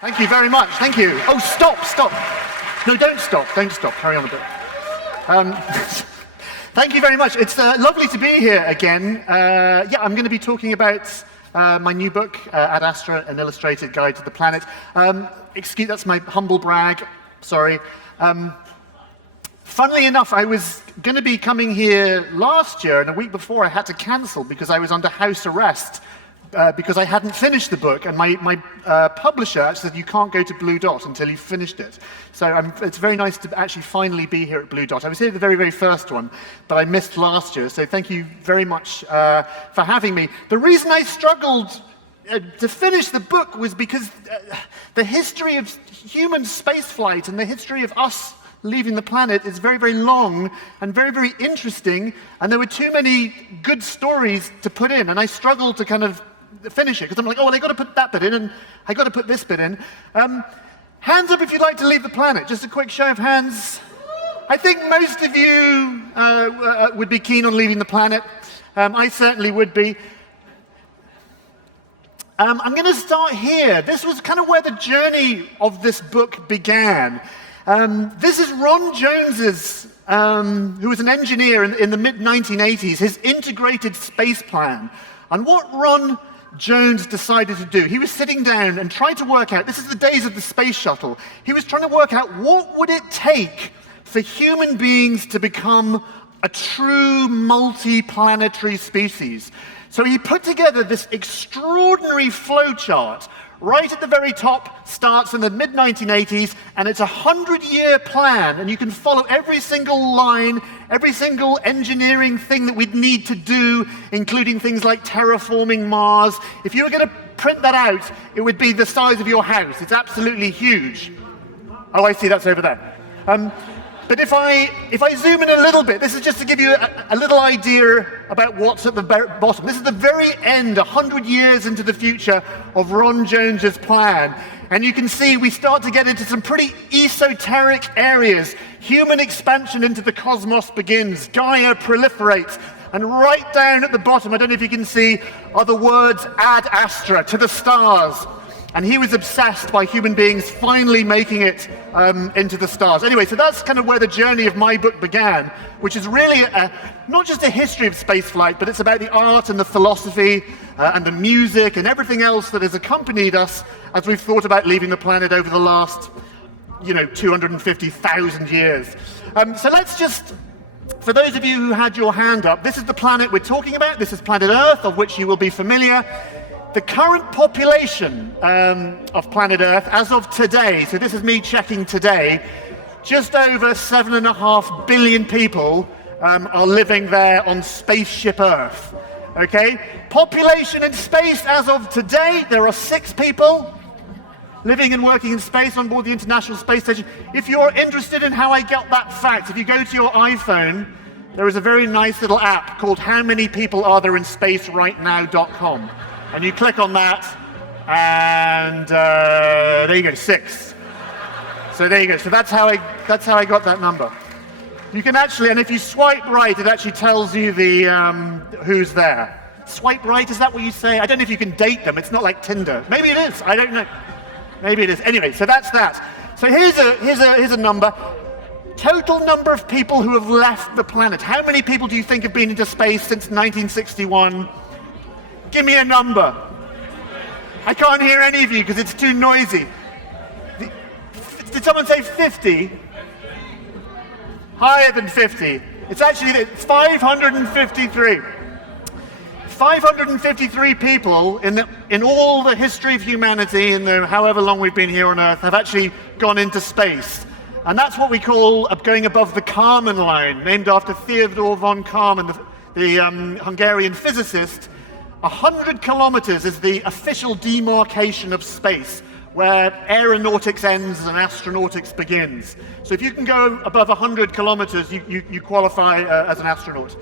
Thank you very much. Thank you. Oh, stop. No, don't stop. Carry on a bit. Thank you very much. It's lovely to be here again. I'm going to be talking about my new book, Ad Astra, An Illustrated Guide to the Planet. That's my humble brag. Sorry. Funnily enough, I was going to be coming here last year, and a week before I had to cancel because I was under house arrest because I hadn't finished the book, and my publisher actually said, you can't go to Blue Dot until you've finished it. So it's very nice to actually finally be here at Blue Dot. I was here at the very, very first one, but I missed last year, so thank you very much for having me. The reason I struggled to finish the book was because the history of human spaceflight and the history of us leaving the planet is very, very long and very, very interesting, and there were too many good stories to put in, and I struggled to kind of finish it, because I'm like, oh, well, I got to put that bit in, and I got to put this bit in. Hands up if you'd like to leave the planet. Just a quick show of hands. I think most of you would be keen on leaving the planet. I certainly would be. I'm going to start here. This was kind of where the journey of this book began. This is Ron Jones's, who was an engineer in the mid-1980s, his integrated space plan. And what Ron Jones decided to do, he was sitting down and trying to work out, this is the days of the space shuttle, he was trying to work out what would it take for human beings to become a true multi-planetary species. So he put together this extraordinary flowchart. Right at the very top, starts in the mid-1980s, and it's a 100-year plan, and you can follow every single line, every single engineering thing that we'd need to do, including things like terraforming Mars. If you were going to print that out, it would be the size of your house. It's absolutely huge. Oh, I see, that's over there. But if I zoom in a little bit, this is just to give you a little idea about what's at the bottom. This is the very end, 100 years into the future of Ron Jones's plan. And you can see we start to get into some pretty esoteric areas. Human expansion into the cosmos begins. Gaia proliferates. And right down at the bottom, I don't know if you can see, are the words Ad Astra, to the stars. And he was obsessed by human beings finally making it into the stars. Anyway, so that's kind of where the journey of my book began, which is really not just a history of spaceflight, but it's about the art and the philosophy and the music and everything else that has accompanied us as we've thought about leaving the planet over the last, 250,000 years. So let's just, for those of you who had your hand up, this is the planet we're talking about. This is planet Earth, of which you will be familiar. The current population of planet Earth, as of today, so this is me checking today, just over 7.5 billion people are living there on spaceship Earth. Okay? Population in space, as of today, there are 6 people living and working in space on board the International Space Station. If you're interested in how I got that fact, if you go to your iPhone, there is a very nice little app called HowManyPeopleAreThereInSpaceRightNow.com. And you click on that, and there you go, 6. So there you go. So that's how I got that number. You can actually, and if you swipe right, it actually tells you the who's there. Swipe right, is that what you say? I don't know if you can date them. It's not like Tinder. Maybe it is. I don't know. Maybe it is. Anyway, so that's that. So here's a number. Total number of people who have left the planet. How many people do you think have been into space since 1961? Give me a number. I can't hear any of you because it's too noisy. Did someone say 50? Higher than 50. It's actually 553. 553 people in all the history of humanity, in the however long we've been here on Earth, have actually gone into space. And that's what we call going above the Kármán line, named after Theodor von Kármán, the Hungarian physicist. 100 kilometers is the official demarcation of space, where aeronautics ends and astronautics begins. So if you can go above 100 kilometers, you qualify as an astronaut.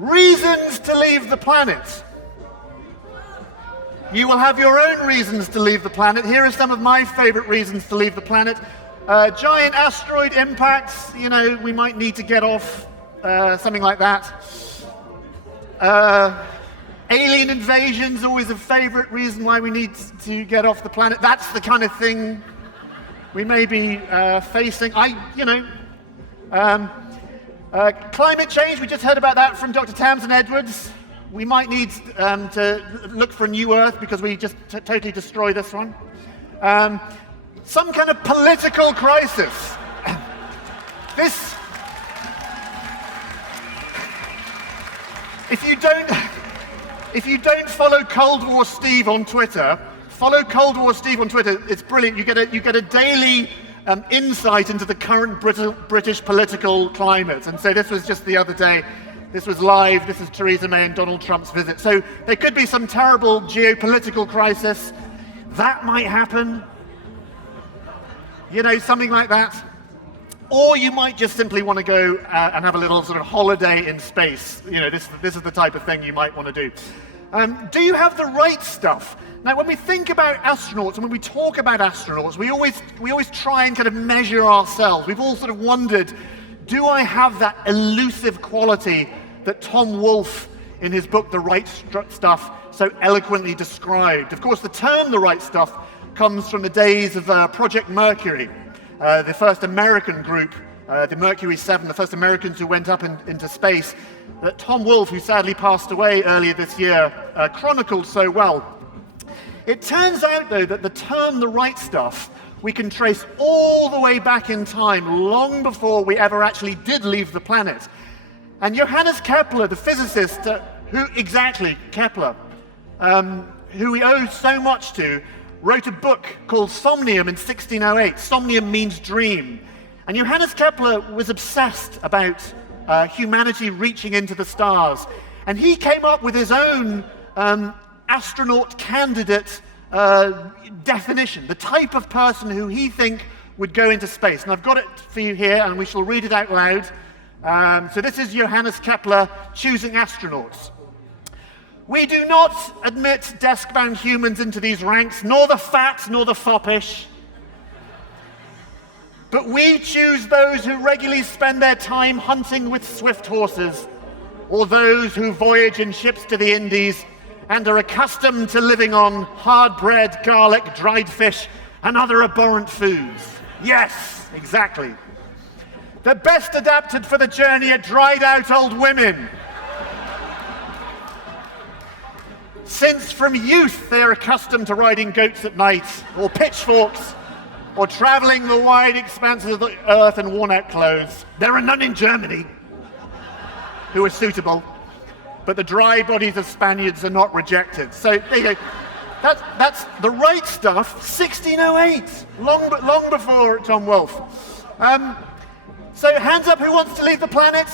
Reasons to leave the planet. You will have your own reasons to leave the planet. Here are some of my favorite reasons to leave the planet. Giant asteroid impacts, we might need to get off, something like that. Alien invasion's always a favorite reason why we need to get off the planet. That's the kind of thing we may be facing. Climate change, we just heard about that from Dr. Tamsin Edwards. We might need to look for a new Earth because we just totally destroy this one. Some kind of political crisis. If you don't follow Cold War Steve on Twitter, follow Cold War Steve on Twitter. It's brilliant. You get a daily insight into the current British political climate. And so this was just the other day. This was live. This is Theresa May and Donald Trump's visit. So there could be some terrible geopolitical crisis. That might happen. Something like that. Or you might just simply want to go and have a little sort of holiday in space. This is the type of thing you might want to do. Do you have the right stuff? Now, when we think about astronauts and when we talk about astronauts, we always try and kind of measure ourselves. We've all sort of wondered, do I have that elusive quality that Tom Wolfe in his book, The Right Stuff, so eloquently described? Of course, the term The Right Stuff comes from the days of Project Mercury, the first American group, the Mercury 7, the first Americans who went up into space, that Tom Wolfe, who sadly passed away earlier this year, chronicled so well. It turns out, though, that the term The Right Stuff we can trace all the way back in time, long before we ever actually did leave the planet. And Johannes Kepler, the physicist, Kepler, who we owe so much to, wrote a book called Somnium in 1608. Somnium means dream. And Johannes Kepler was obsessed about humanity reaching into the stars. And he came up with his own astronaut candidate definition, the type of person who he think would go into space. And I've got it for you here, and we shall read it out loud. So this is Johannes Kepler choosing astronauts. We do not admit desk-bound humans into these ranks, nor the fat, nor the foppish. But we choose those who regularly spend their time hunting with swift horses, or those who voyage in ships to the Indies and are accustomed to living on hard bread, garlic, dried fish, and other abhorrent foods. Yes, exactly. The best adapted for the journey are dried-out old women, since from youth they are accustomed to riding goats at night, or pitchforks, or traveling the wide expanses of the earth in worn-out clothes. There are none in Germany who are suitable, but the dry bodies of Spaniards are not rejected. So there you go. That's The Right Stuff, 1608, long before Tom Wolfe. So hands up, who wants to leave the planet?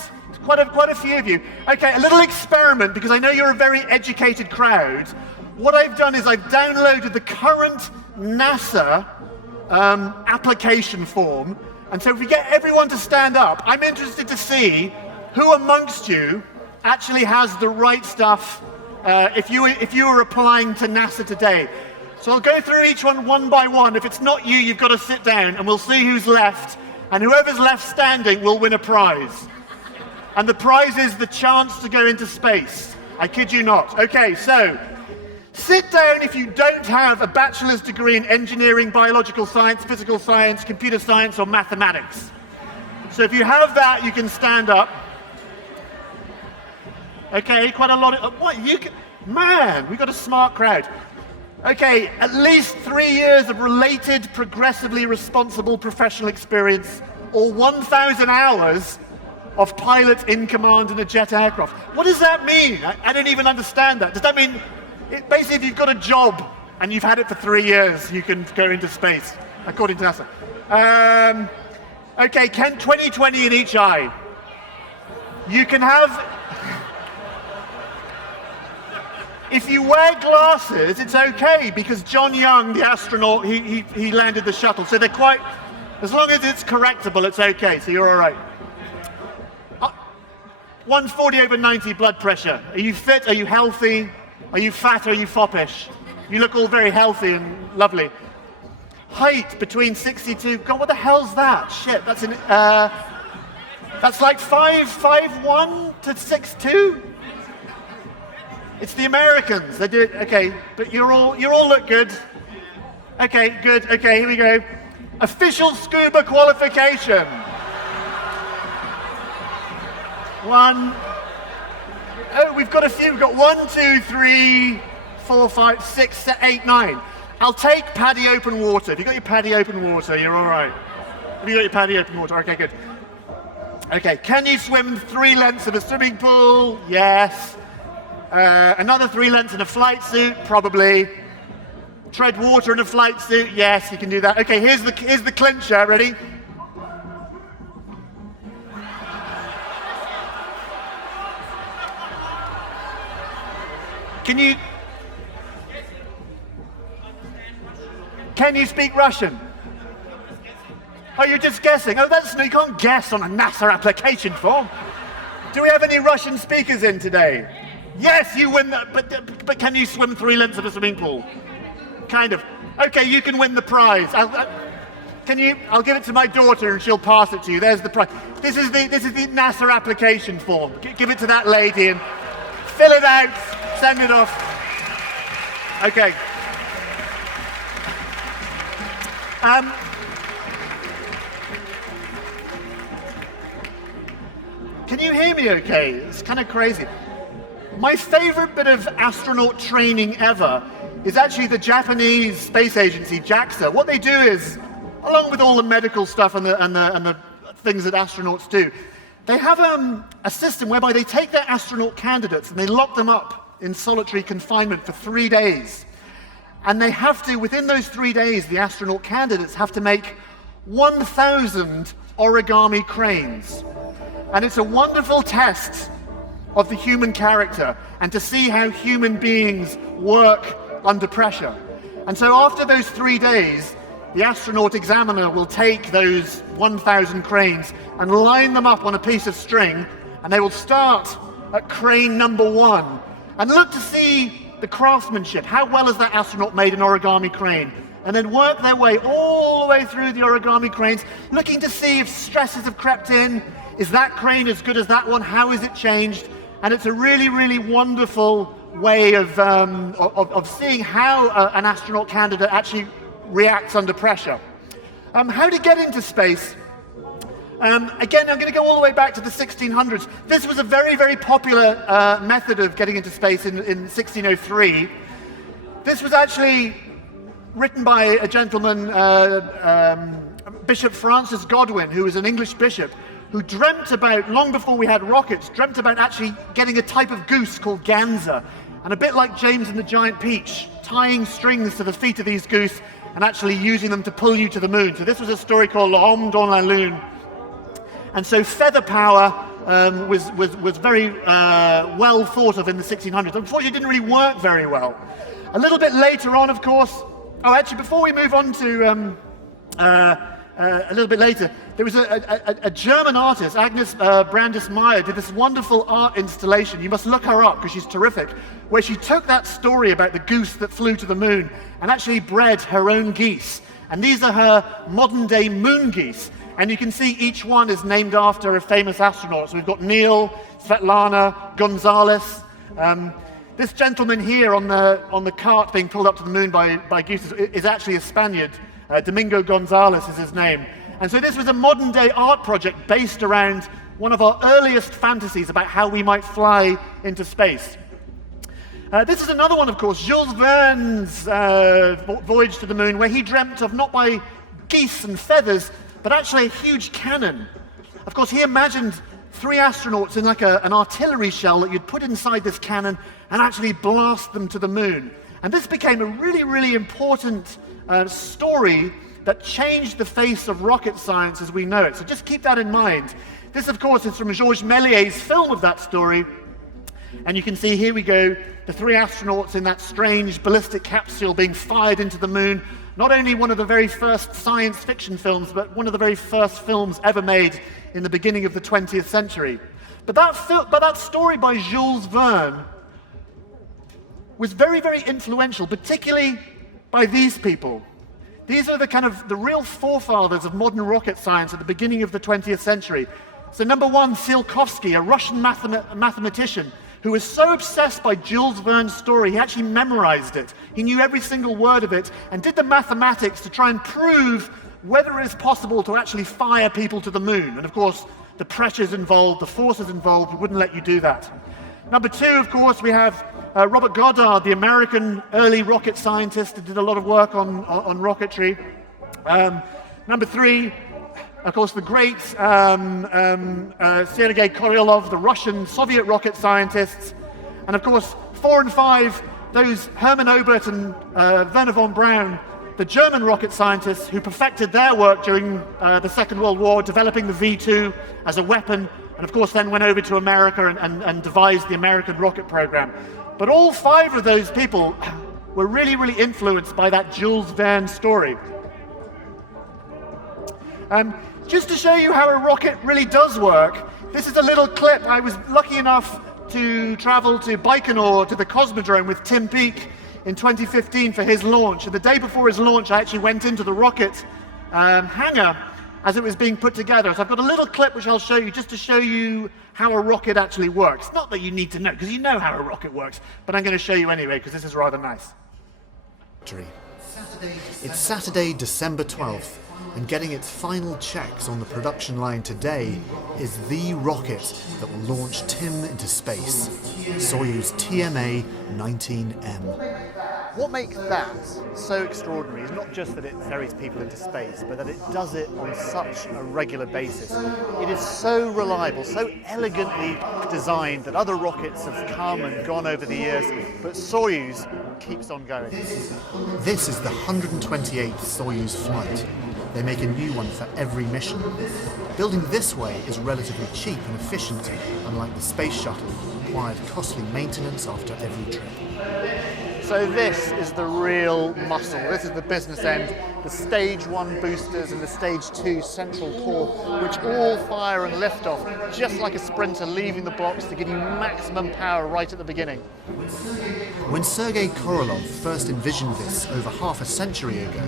Quite a few of you. Okay, a little experiment, because I know you're a very educated crowd. What I've done is I've downloaded the current NASA application form, and so if we get everyone to stand up, I'm interested to see who amongst you actually has the right stuff if you were applying to NASA today. So I'll go through each one by one. If it's not you, you've got to sit down, and we'll see who's left, and whoever's left standing will win a prize. And the prize is the chance to go into space. I kid you not. Okay, so sit down if you don't have a bachelor's degree in engineering, biological science, physical science, computer science, or mathematics. So if you have that, you can stand up. Okay, quite a lot of... Man, we've got a smart crowd. Okay, at least 3 years of related, progressively responsible professional experience, or 1,000 hours of pilot in command in a jet aircraft. What does that mean? I don't even understand that. Does that mean, basically, if you've got a job and you've had it for 3 years, you can go into space, according to NASA? Okay, 20/20 in each eye. You can have... If you wear glasses, it's okay, because John Young, the astronaut, he landed the shuttle. So they're quite... As long as it's correctable, it's okay, so you're all right. 140/90 blood pressure. Are you fit? Are you healthy? Are you fat? Are you foppish? You look all very healthy and lovely. Height between 62. God, what the hell's that? Shit, that's like 5'1" to 6'2". It's the Americans. They do it. Okay, but you all look good. Okay, good. Okay, here we go. Official scuba qualification. 1. Oh, we've got a few. We've got 1, 2, 3, 4, 5, 6, 8, 9. I'll take paddy open water. If you've got your paddy open water, you're all right. Have you got your paddy open water? Okay, good. Okay, can you swim 3 lengths in a swimming pool? Yes. Another 3 lengths in a flight suit? Probably. Tread water in a flight suit? Yes, you can do that. Okay, here's the clincher. Ready? Can you speak Russian? Oh, you're just guessing. Oh, no, you can't guess on a NASA application form. Do we have any Russian speakers in today? Yes, you win that, but can you swim 3 lengths of a swimming pool? Kind of. Okay, you can win the prize. I'll give it to my daughter and she'll pass it to you. There's the prize. This is the NASA application form. Give it to that lady and fill it out, send it off. Okay. Can you hear me okay? It's kind of crazy. My favorite bit of astronaut training ever is actually the Japanese space agency, JAXA. What they do is, along with all the medical stuff and the things that astronauts do, they have a system whereby they take their astronaut candidates and they lock them up in solitary confinement for 3 days. And they have to, within those 3 days, the astronaut candidates have to make 1,000 origami cranes. And it's a wonderful test of the human character and to see how human beings work under pressure. And so after those 3 days, the astronaut examiner will take those 1,000 cranes and line them up on a piece of string, and they will start at crane number 1 and look to see the craftsmanship. How well has that astronaut made an origami crane? And then work their way all the way through the origami cranes, looking to see if stresses have crept in. Is that crane as good as that one? How is it changed? And it's a really, really wonderful way of seeing how an astronaut candidate actually reacts under pressure. How to get into space? Again, I'm going to go all the way back to the 1600s. This was a very, very popular method of getting into space in 1603. This was actually written by a gentleman, Bishop Francis Godwin, who was an English bishop, who dreamt about, long before we had rockets, dreamt about actually getting a type of goose called ganza. And a bit like James and the Giant Peach, tying strings to the feet of these goose and actually using them to pull you to the moon. So this was a story called L'Homme dans la Lune. And so feather power was very well thought of in the 1600s. Unfortunately, it didn't really work very well. A little bit later on, of course, actually, before we move on to a little bit later, there was a German artist, Agnes Brandis-Meyer, did this wonderful art installation. You must look her up because she's terrific, where she took that story about the goose that flew to the moon and actually bred her own geese. And these are her modern-day moon geese. And you can see each one is named after a famous astronaut. So we've got Neil, Svetlana, Gonzalez. This gentleman here on the cart being pulled up to the moon by gooses is actually a Spaniard. Domingo Gonzalez is his name. And so this was a modern-day art project based around one of our earliest fantasies about how we might fly into space. This is another one, of course, Jules Verne's voyage to the moon, where he dreamt of not by geese and feathers, but actually a huge cannon. Of course, he imagined 3 astronauts in like an artillery shell that you'd put inside this cannon and actually blast them to the moon. And this became a really, really important story that changed the face of rocket science as we know it. So just keep that in mind. This, of course, is from Georges Méliès's film of that story. And you can see, here we go, the 3 astronauts in that strange ballistic capsule being fired into the moon. Not only one of the very first science fiction films, but one of the very first films ever made in the beginning of the 20th century. But that story by Jules Verne was very, very influential, particularly by these people. These are the real forefathers of modern rocket science at the beginning of the 20th century. So number 1, Tsiolkovsky, a Russian mathematician, who was so obsessed by Jules Verne's story, he actually memorized it. He knew every single word of it and did the mathematics to try and prove whether it is possible to actually fire people to the moon. And of course, the pressures involved, the forces involved wouldn't let you do that. Number two, of course, we have Robert Goddard, the American early rocket scientist who did a lot of work on rocketry. Number three, of course, the great Sergei Korolev, the Russian Soviet rocket scientists. And of course, 4 and 5, those Hermann Oberth and Wernher von Braun, the German rocket scientists who perfected their work during the Second World War, developing the V2 as a weapon, and of course then went over to America and devised the American rocket program. But all 5 of those people were really, really influenced by that Jules Verne story. Just to show you how a rocket really does work, this is a little clip. I was lucky enough to travel to Baikonur, to the Cosmodrome with Tim Peake in 2015 for his launch. And the day before his launch, I actually went into the rocket hangar as it was being put together. So I've got a little clip which I'll show you just to show you how a rocket actually works. Not that you need to know, because you know how a rocket works, but I'm going to show you anyway, because this is rather nice. It's Saturday, December 12th, and getting its final checks on the production line today is the rocket that will launch Tim into space, Soyuz TMA-19M. What makes that so extraordinary is not just that it ferries people into space, but that it does it on such a regular basis. It is so reliable, so elegantly designed that other rockets have come and gone over the years, but Soyuz keeps on going. This is the 128th Soyuz flight. They make a new one for every mission. Building this way is relatively cheap and efficient, unlike the space shuttle, that required costly maintenance after every trip. So this is the real muscle. This is the business end, the stage 1 boosters and the stage 2 central core, which all fire and lift off, just like a sprinter leaving the blocks to give you maximum power right at the beginning. When Sergei Korolev first envisioned this over half a century ago,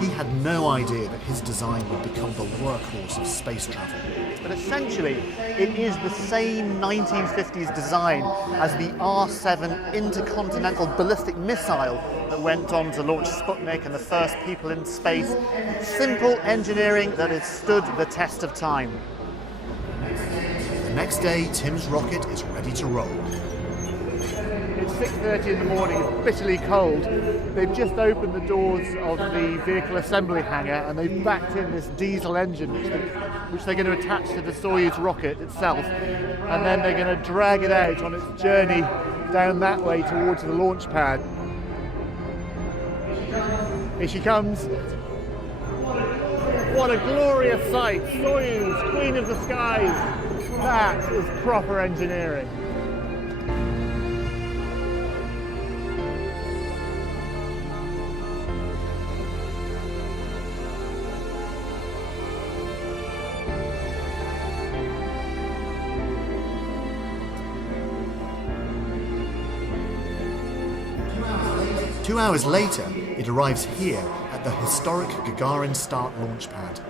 he had no idea that his design would become the workhorse of space travel. But essentially, it is the same 1950s design as the R-7 intercontinental ballistic missile that went on to launch Sputnik and the first people in space. Simple engineering that has stood the test of time. The next day, Tim's rocket is ready to roll. It's 6:30 in the morning, it's bitterly cold. They've just opened the doors of the vehicle assembly hangar and they've backed in this diesel engine which they're going to attach to the Soyuz rocket itself, and then they're going to drag it out on its journey down that way towards the launch pad. Here she comes. What a glorious sight! Soyuz, Queen of the Skies. That is proper engineering. 2 hours later, it arrives here at the historic Gagarin Start launch pad.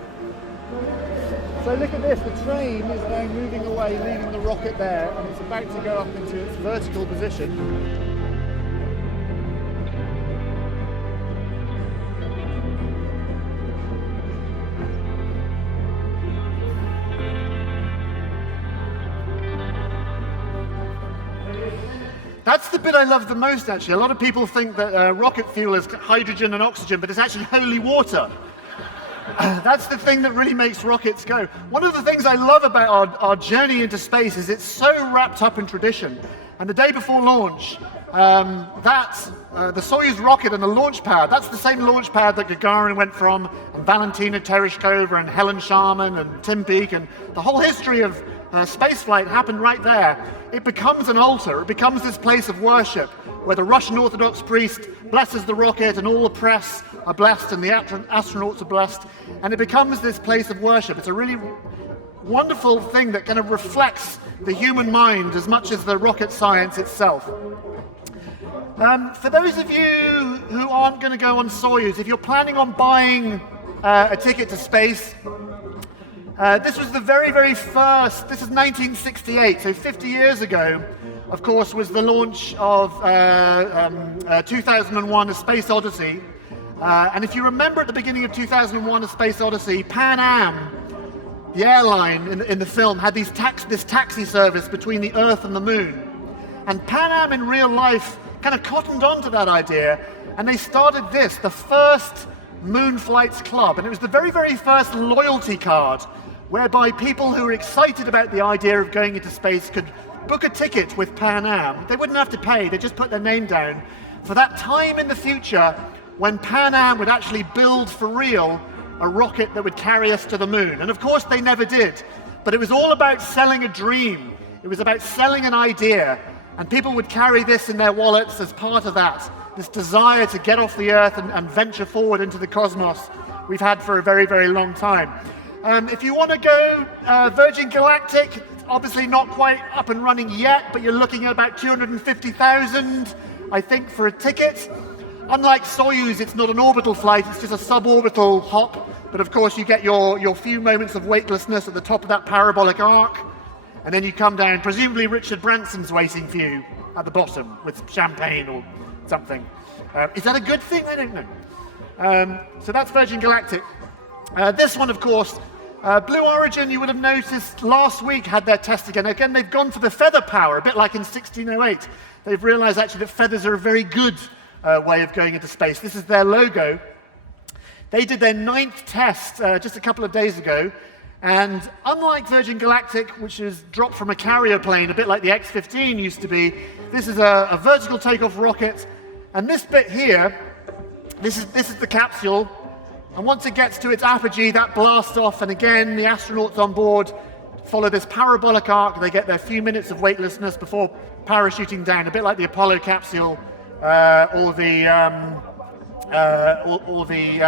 So look at this, the train is now moving away, leaving the rocket there, and it's about to go up into its vertical position. That's the bit I love the most, actually. A lot of people think that rocket fuel is hydrogen and oxygen, but it's actually holy water. That's the thing that really makes rockets go. One of the things I love about our journey into space is it's so wrapped up in tradition. And the day before launch, the Soyuz rocket and the launch pad, that's the same launch pad that Gagarin went from, and Valentina Tereshkova and Helen Sharman and Tim Peake, and the whole history of spaceflight happened right there. It becomes an altar. It becomes this place of worship where the Russian Orthodox priest blesses the rocket and all the press are blessed and the astronauts are blessed. And it becomes this place of worship. It's a really wonderful thing that kind of reflects the human mind as much as the rocket science itself. For those of you who aren't going to go on Soyuz, if you're planning on buying a ticket to space, This was the very, very first, this is 1968, so 50 years ago, of course, was the launch of 2001: A Space Odyssey. And if you remember at the beginning of 2001: A Space Odyssey, Pan Am, the airline in the film, had this taxi service between the Earth and the Moon. And Pan Am in real life kind of cottoned onto that idea, and they started the first Moon Flights Club. And it was the very, very first loyalty card, whereby people who were excited about the idea of going into space could book a ticket with Pan Am. They wouldn't have to pay, they just put their name down for that time in the future when Pan Am would actually build for real a rocket that would carry us to the moon. And of course they never did, but it was all about selling a dream. It was about selling an idea, and people would carry this in their wallets as part of that, this desire to get off the Earth and venture forward into the cosmos we've had for a very, very long time. If you want to go Virgin Galactic, it's obviously not quite up and running yet, but you're looking at about 250,000, I think, for a ticket. Unlike Soyuz, it's not an orbital flight, it's just a suborbital hop, but of course you get your few moments of weightlessness at the top of that parabolic arc, and then you come down. Presumably Richard Branson's waiting for you at the bottom with champagne or something. Is that a good thing? I don't know. So that's Virgin Galactic. This one, of course, Blue Origin, you would have noticed last week had their test again. Again, they've gone for the feather power, a bit like in 1608. They've realized actually that feathers are a very good way of going into space. This is their logo. They did their 9th test just a couple of days ago, and unlike Virgin Galactic, which is dropped from a carrier plane, a bit like the X-15 used to be, this is a vertical takeoff rocket, and this bit here, this is the capsule, and once it gets to its apogee, that blasts off, and again, the astronauts on board follow this parabolic arc. They get their few minutes of weightlessness before parachuting down, a bit like the Apollo capsule or the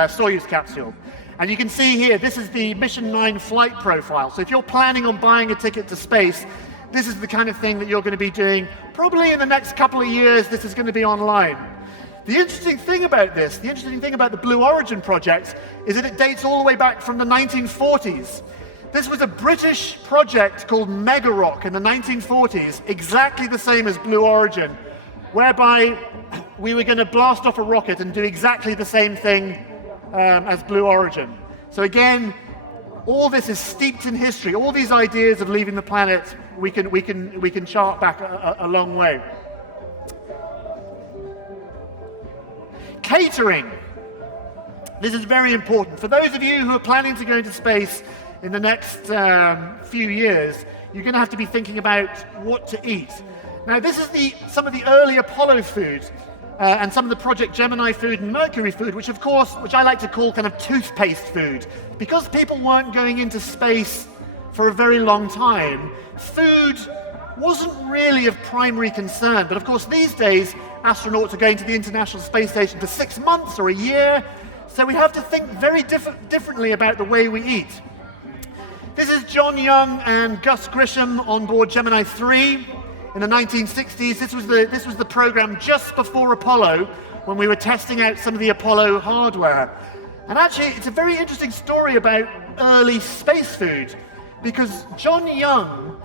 Soyuz capsule. And you can see here, this is the Mission 9 flight profile. So if you're planning on buying a ticket to space, this is the kind of thing that you're going to be doing. Probably in the next couple of years, this is going to be online. The interesting thing about this, the interesting thing about the Blue Origin project, is that it dates all the way back from the 1940s. This was a British project called Megarock in the 1940s, exactly the same as Blue Origin, whereby we were going to blast off a rocket and do exactly the same thing as Blue Origin. So again, all this is steeped in history. All these ideas of leaving the planet, we can chart back a long way. Catering. This is very important. For those of you who are planning to go into space in the next few years, you're going to have to be thinking about what to eat. Now, this is some of the early Apollo food and some of the Project Gemini food and Mercury food, which I like to call kind of toothpaste food. Because people weren't going into space for a very long time, food wasn't really of primary concern. But of course, these days, astronauts are going to the International Space Station for 6 months or a year, so we have to think very differently about the way we eat. This is John Young and Gus Grisham on board Gemini 3 in the 1960s. This was the program just before Apollo, when we were testing out some of the Apollo hardware. And actually, it's a very interesting story about early space food, because John Young,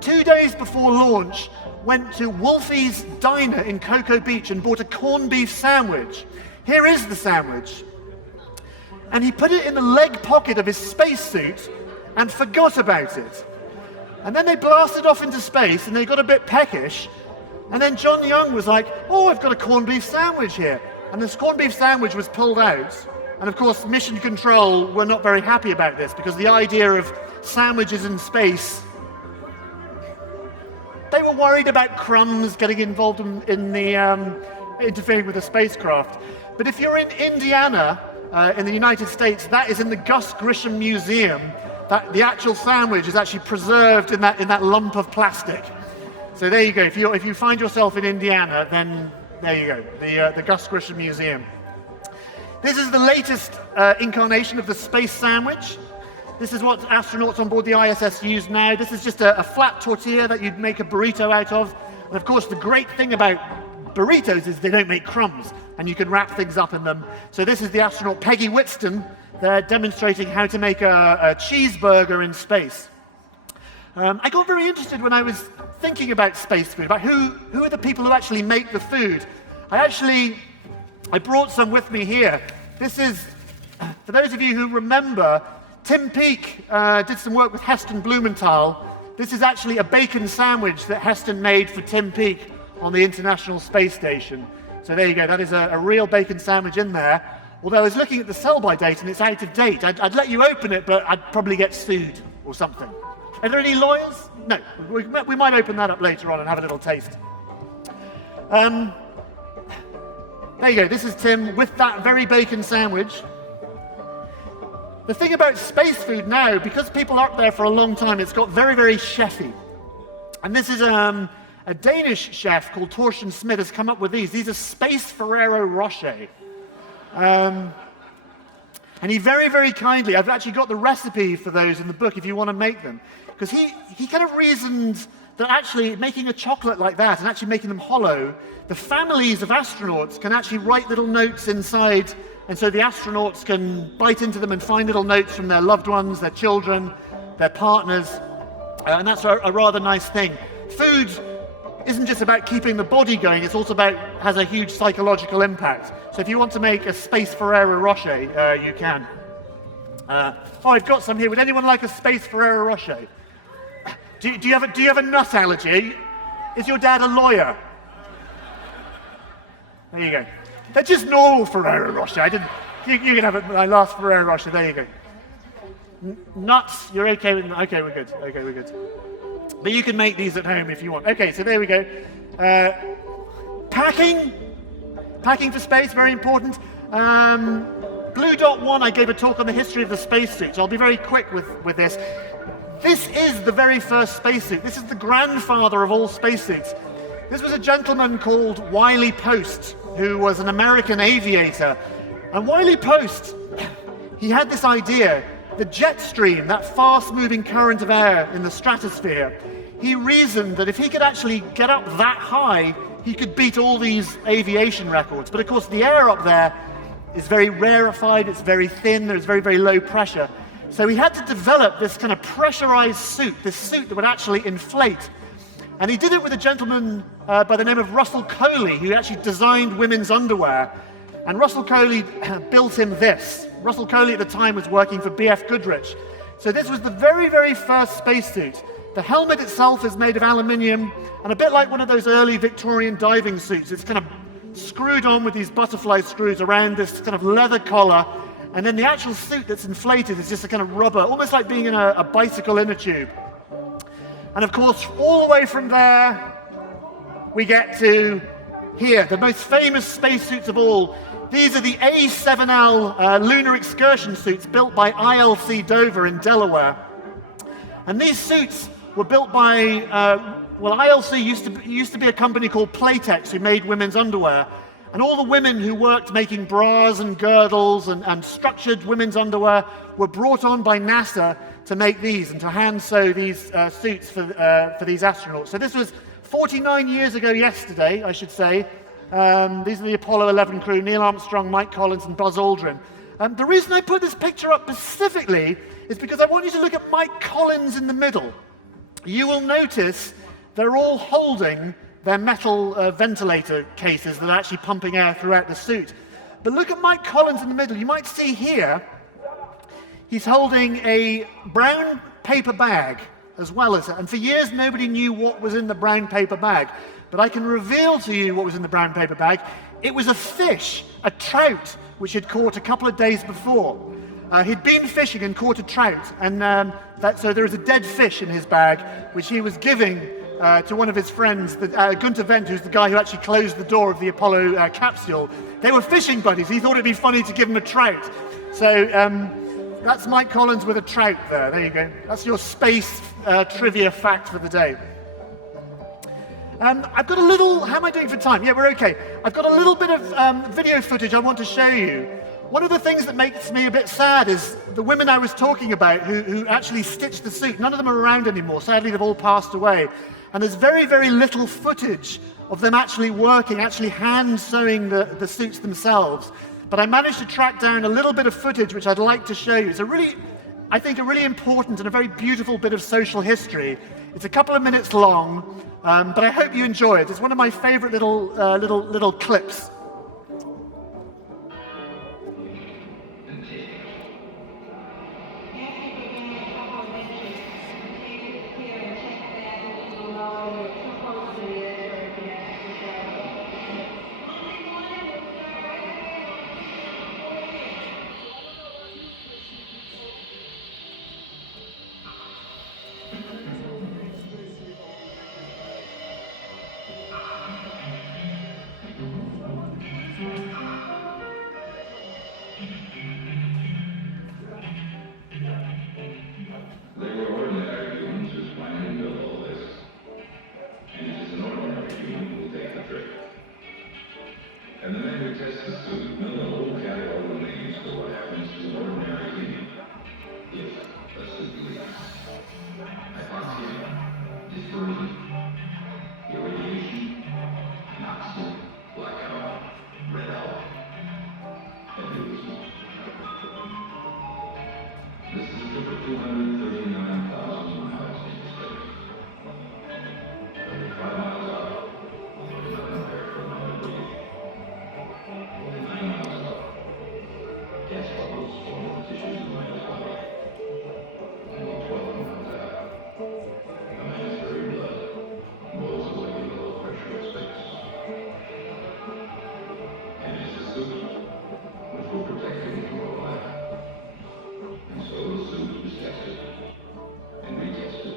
2 days before launch, went to Wolfie's Diner in Cocoa Beach and bought a corned beef sandwich. Here is the sandwich. And he put it in the leg pocket of his spacesuit and forgot about it. And then they blasted off into space and they got a bit peckish. And then John Young was like, oh, I've got a corned beef sandwich here. And this corned beef sandwich was pulled out. And of course, Mission Control were not very happy about this, because the idea of sandwiches in space, they were worried about crumbs getting involved in the interfering with the spacecraft. But if you're in Indiana, in the United States, that is in the Gus Grisham Museum. That the actual sandwich is actually preserved in that lump of plastic. So there you go. If you find yourself in Indiana, then there you go. The Gus Grisham Museum. This is the latest incarnation of the space sandwich. This is what astronauts on board the ISS use now. This is just a flat tortilla that you'd make a burrito out of. And of course, the great thing about burritos is they don't make crumbs, and you can wrap things up in them. So this is the astronaut Peggy Whitston They're demonstrating how to make a cheeseburger in space. I got very interested when I was thinking about space food, about who are the people who actually make the food. I brought some with me here. This is, for those of you who remember, Tim Peake did some work with Heston Blumenthal. This is actually a bacon sandwich that Heston made for Tim Peake on the International Space Station. So there you go, that is a real bacon sandwich in there. Although I was looking at the sell-by date and it's out of date. I'd let you open it, but I'd probably get sued or something. Are there any lawyers? No, we might open that up later on and have a little taste. There you go, this is Tim with that very bacon sandwich. The thing about space food now, because people are up there for a long time, it's got very, very chefy. And this is a Danish chef called Torsten Smith has come up with these. These are Space Ferrero Rocher. And he very, very kindly, I've actually got the recipe for those in the book if you want to make them. Because he kind of reasoned that actually making a chocolate like that and actually making them hollow, the families of astronauts can actually write little notes inside, and so the astronauts can bite into them and find little notes from their loved ones, their children, their partners, and that's a rather nice thing. Food isn't just about keeping the body going, it's also has a huge psychological impact. So if you want to make a Space Ferrero Rocher, you can. I've got some here. Would anyone like a Space Ferrero Rocher? Do you have a nut allergy? Is your dad a lawyer? There you go. They're just normal Ferrero Rocher. You can have my last Ferrero Rocher. There you go. Nuts. You're okay with? Okay, we're good. Okay, we're good. But you can make these at home if you want. Okay, so there we go. Packing for space, very important. Bluedot 1, I gave a talk on the history of the spacesuit, so I'll be very quick with this. This is the very first spacesuit. This is the grandfather of all spacesuits. This was a gentleman called Wiley Post, who was an American aviator. And Wiley Post, he had this idea, the jet stream, that fast-moving current of air in the stratosphere, he reasoned that if he could actually get up that high, he could beat all these aviation records. But of course, the air up there is very rarefied, it's very thin, there's very, very low pressure. So he had to develop this kind of pressurized suit, this suit that would actually inflate. And he did it with a gentleman by the name of Russell Coley, who actually designed women's underwear. And Russell Coley built him this. Russell Coley at the time was working for B.F. Goodrich. So this was the very, very first spacesuit. The helmet itself is made of aluminium, and a bit like one of those early Victorian diving suits, it's kind of screwed on with these butterfly screws around this kind of leather collar, and then the actual suit that's inflated is just a kind of rubber, almost like being in a bicycle inner tube. And of course, all the way from there, we get to here, the most famous spacesuits of all. These are the A7L lunar excursion suits built by ILC Dover in Delaware. And these suits were built by, ILC used to be a company called Playtex who made women's underwear. And all the women who worked making bras and girdles and structured women's underwear were brought on by NASA to make these and to hand sew these suits for these astronauts. So this was 49 years ago yesterday, I should say. These are the Apollo 11 crew, Neil Armstrong, Mike Collins, and Buzz Aldrin. The reason I put this picture up specifically is because I want you to look at Mike Collins in the middle. You will notice they're all holding their metal ventilator cases that are actually pumping air throughout the suit. But look at Mike Collins in the middle. You might see here, he's holding a brown paper bag as well as it. And for years, nobody knew what was in the brown paper bag. But I can reveal to you what was in the brown paper bag. It was a fish, a trout, which he'd caught a couple of days before. He'd been fishing and caught a trout, and so there was a dead fish in his bag, which he was giving to one of his friends, Gunther Wendt, who's the guy who actually closed the door of the Apollo capsule. They were fishing buddies. He thought it'd be funny to give him a trout. So that's Mike Collins with a trout there. There you go. That's your space trivia fact for the day. I've got a little, how am I doing for time? Yeah, we're okay. I've got a little bit of video footage I want to show you. One of the things that makes me a bit sad is the women I was talking about who actually stitched the suit. None of them are around anymore. Sadly, they've all passed away. And there's very, very little footage of them actually working, actually hand sewing the suits themselves. but I managed to track down a little bit of footage which I'd like to show you. It's I think a really important and a very beautiful bit of social history. It's a couple of minutes long, but I hope you enjoy it. It's one of my favorite little clips. And the men who test the suit know the whole catalog of names for what happens to an ordinary human if a suit leaks. Hypoxia, dispersion, irradiation, noxia, blackout, red out, and losing. This is a trip of 239,000 miles into space. Every 5 miles out, nothing there for another breathing. 9 miles out, gas bubbles form in the tissues of the man's body. And 12 miles out, a man's very blood boils away in the low pressure of space. And it's the suit which will protect him from all that. And so the suit is tested, and retested,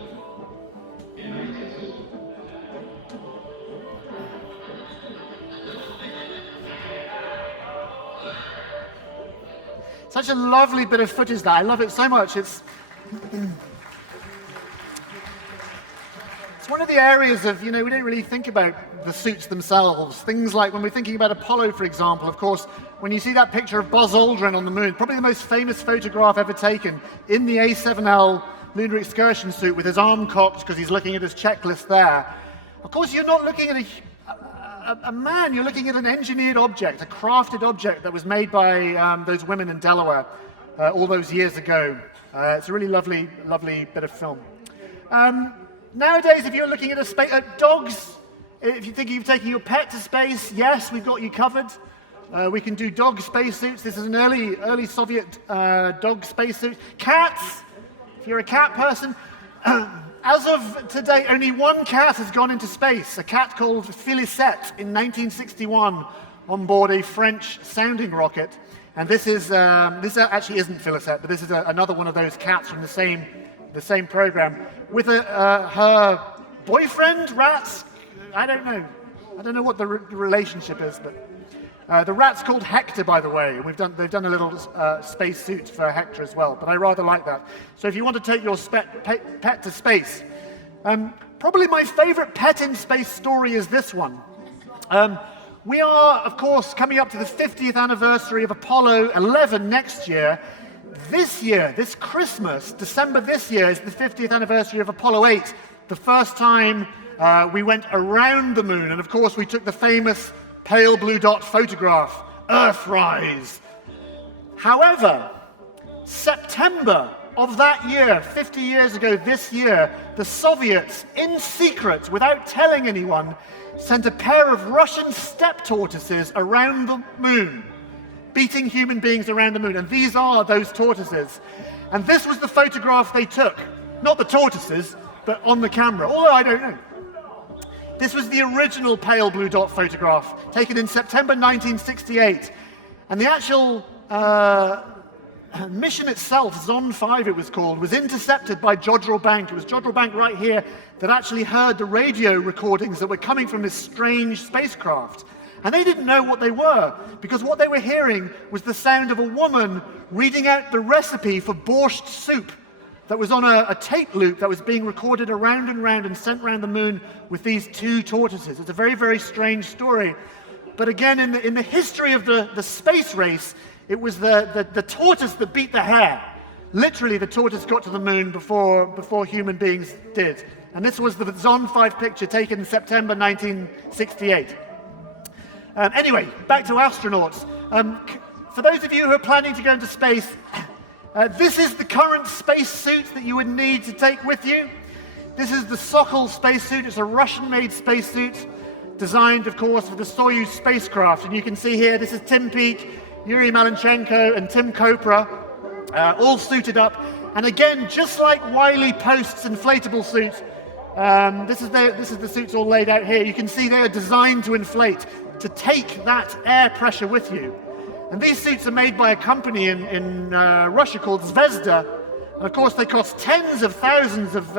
and retested. Such a lovely bit of footage that I love it so much. It's one of the areas of, we don't really think about the suits themselves. Things like when we're thinking about Apollo, for example, of course, when you see that picture of Buzz Aldrin on the moon, probably the most famous photograph ever taken in the A7L lunar excursion suit with his arm cocked because he's looking at his checklist there. Of course, you're not looking at a man, you're looking at an engineered object, a crafted object that was made by those women in Delaware all those years ago. It's a really lovely bit of film. Nowadays, if you're looking at dogs, if you're thinking of taking your pet to space, yes, we've got you covered. We can do dog spacesuits. This is an early Soviet dog spacesuit. Cats, if you're a cat person, as of today, only one cat has gone into space, a cat called Félicette in 1961 on board a French sounding rocket. And this actually isn't Félicette, but this is another one of those cats from the same program with her boyfriend, rats. I don't know what the relationship is, but the rat's called Hector, by the way, and they've done a little space suit for Hector as well, but I rather like that. So if you want to take your pet to space, probably my favorite pet in space story is this one. We are, of course, coming up to the 50th anniversary of Apollo 11 next year. This Christmas, December this year, is the 50th anniversary of Apollo 8, the first time we went around the moon, and of course we took the famous pale blue dot photograph, Earthrise. However, September of that year, 50 years ago this year, the Soviets, in secret, without telling anyone, sent a pair of Russian steppe tortoises around the moon, beating human beings around the moon. And these are those tortoises. And this was the photograph they took. Not the tortoises, but on the camera, although I don't know. This was the original pale blue dot photograph, taken in September 1968. And the actual mission itself, Zon 5 it was called, was intercepted by Jodrell Bank. It was Jodrell Bank right here that actually heard the radio recordings that were coming from this strange spacecraft. And they didn't know what they were, because what they were hearing was the sound of a woman reading out the recipe for borscht soup that was on a tape loop that was being recorded around and round and sent around the moon with these two tortoises. It's a very, very strange story. But again, in the history of the space race, it was the tortoise that beat the hare. Literally, the tortoise got to the moon before human beings did. And this was the Zon 5 picture taken in September 1968. Anyway, back to astronauts. for those of you who are planning to go into space, this is the current spacesuit that you would need to take with you. This is the Sokol spacesuit. It's a Russian-made spacesuit, designed, of course, for the Soyuz spacecraft. And you can see here, this is Tim Peake, Yuri Malenchenko, and Tim Kopra, all suited up. And again, just like Wiley Post's inflatable suit, this is the suits all laid out here. You can see they are designed to inflate, to take that air pressure with you. And these suits are made by a company in Russia called Zvezda. And of course, they cost tens of thousands of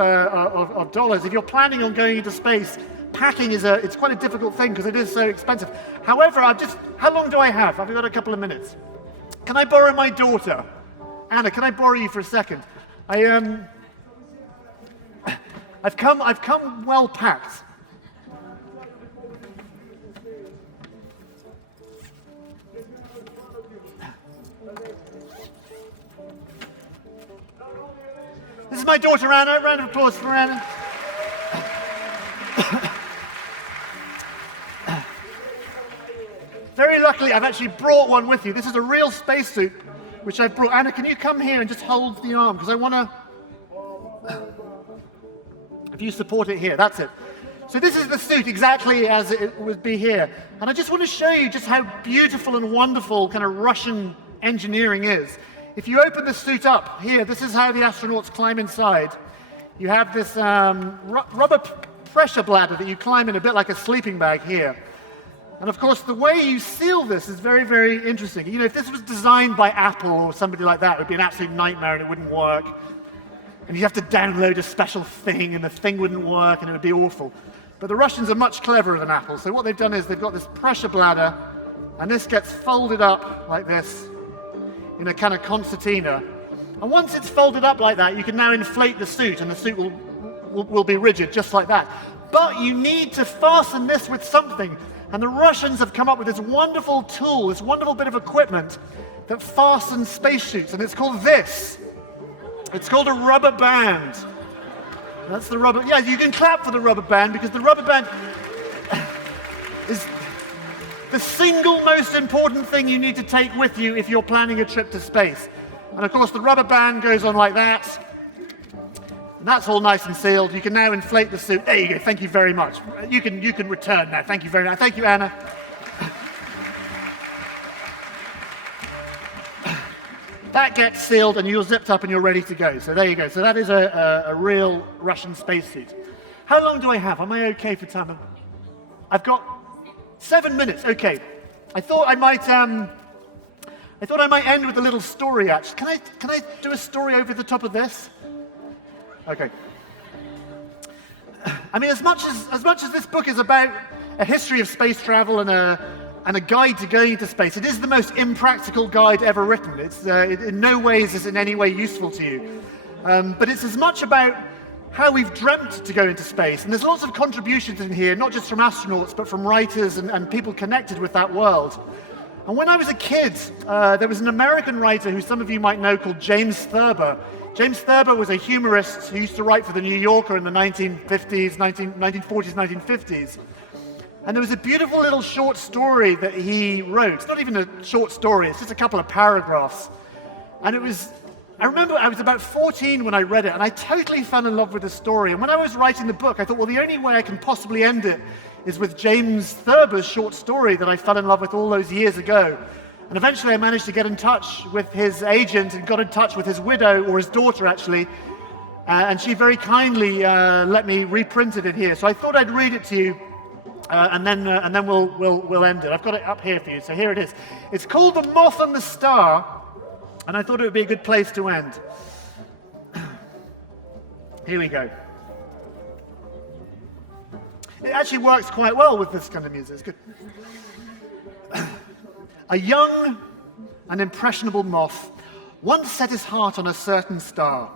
dollars. If you're planning on going into space, packing it's quite a difficult thing because it is so expensive. However, how long do I have? I've got a couple of minutes. Can I borrow my daughter? Anna, can I borrow you for a second? I've come well packed. This is my daughter Anna. Round of applause for Anna. Very luckily, I've actually brought one with you. This is a real spacesuit, which I've brought. Anna, can you come here and just hold the arm? Because I want to... If you support it here, that's it. So this is the suit exactly as it would be here. And I just want to show you just how beautiful and wonderful kind of Russian engineering is. If you open the suit up here, this is how the astronauts climb inside. You have this rubber pressure bladder that you climb in a bit like a sleeping bag here. And of course, the way you seal this is very, very interesting. You know, if this was designed by Apple or somebody like that, it would be an absolute nightmare and it wouldn't work. And you'd have to download a special thing and the thing wouldn't work and it would be awful. But the Russians are much cleverer than Apple. So what they've done is they've got this pressure bladder and this gets folded up like this in a kind of concertina. And once it's folded up like that, you can now inflate the suit and the suit will be rigid just like that. But you need to fasten this with something. And the Russians have come up with this wonderful tool, this wonderful bit of equipment that fastens spacesuits. And it's called this. It's called a rubber band. That's the rubber. Yeah, you can clap for the rubber band because the rubber band is the single most important thing you need to take with you if you're planning a trip to space. And of course, the rubber band goes on like that. And that's all nice and sealed. You can now inflate the suit. There you go. Thank you very much. You can return now. Thank you very much. Thank you, Anna. That gets sealed and you're zipped up and you're ready to go. So there you go. So that is a real Russian spacesuit. How long do I have? Am I okay for time? I've got 7 minutes. Okay. I thought I might end with a little story. Actually, can I do a story over the top of this? Okay. I mean, as much as this book is about a history of space travel and a guide to going into space, it is the most impractical guide ever written. It's in no ways is in any way useful to you. But it's as much about how we've dreamt to go into space. And there's lots of contributions in here, not just from astronauts, but from writers and people connected with that world. And when I was a kid, there was an American writer who some of you might know called James Thurber. James Thurber was a humorist who used to write for The New Yorker in the 1940s, 1950s. And there was a beautiful little short story that he wrote. It's not even a short story, it's just a couple of paragraphs. And I remember I was about 14 when I read it, and I totally fell in love with the story. And when I was writing the book, I thought, well, the only way I can possibly end it is with James Thurber's short story that I fell in love with all those years ago. And eventually I managed to get in touch with his agent and got in touch with his widow, or his daughter actually, and she very kindly let me reprint it in here. So I thought I'd read it to you, and then we'll end it. I've got it up here for you, so here it is. It's called The Moth and the Star, and I thought it would be a good place to end. Here we go. It actually works quite well with this kind of music. It's good. A young and impressionable moth once set his heart on a certain star.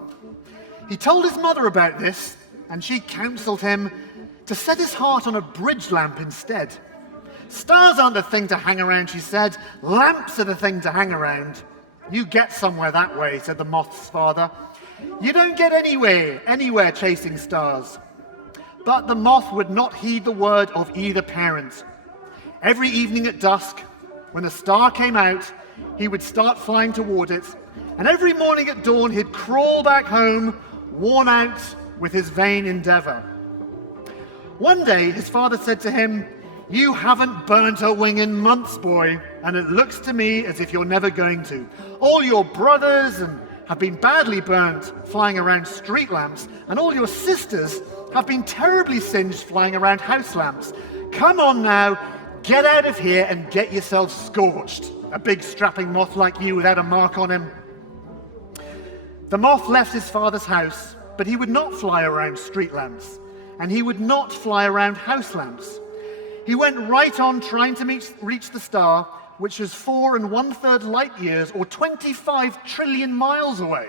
He told his mother about this, and she counseled him to set his heart on a bridge lamp instead. Stars aren't the thing to hang around, she said. Lamps are the thing to hang around. You get somewhere that way, said the moth's father. You don't get anywhere chasing stars. But the moth would not heed the word of either parent. Every evening at dusk, when the star came out, he would start flying toward it, and every morning at dawn he'd crawl back home, worn out with his vain endeavor. One day his father said to him, "You haven't burnt a wing in months, boy, and it looks to me as if you're never going to. All your brothers have been badly burnt flying around street lamps, and all your sisters have been terribly singed flying around house lamps. Come on now, get out of here and get yourself scorched. A big strapping moth like you without a mark on him." The moth left his father's house, but he would not fly around street lamps, and he would not fly around house lamps. He went right on trying to reach the star, which is 4 1/3 light years, or 25 trillion miles away.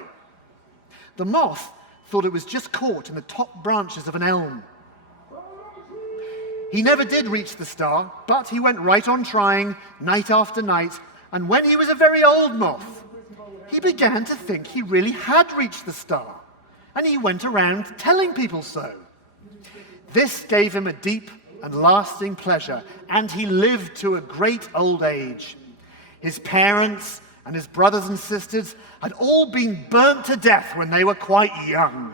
The moth thought it was just caught in the top branches of an elm. He never did reach the star, but he went right on trying, night after night, and when he was a very old moth, he began to think he really had reached the star, and he went around telling people so. This gave him a deep and lasting pleasure, and he lived to a great old age. His parents and his brothers and sisters had all been burnt to death when they were quite young.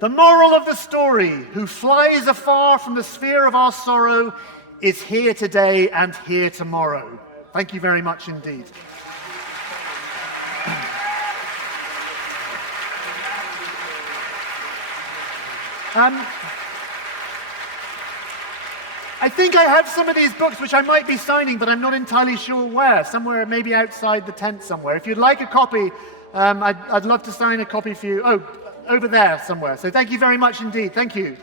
The moral of the story: who flies afar from the sphere of our sorrow is here today and here tomorrow. Thank you very much indeed. I think I have some of these books which I might be signing, but I'm not entirely sure where. Somewhere, maybe outside the tent somewhere. If you'd like a copy, I'd love to sign a copy for you. Oh, over there somewhere. So thank you very much indeed. Thank you.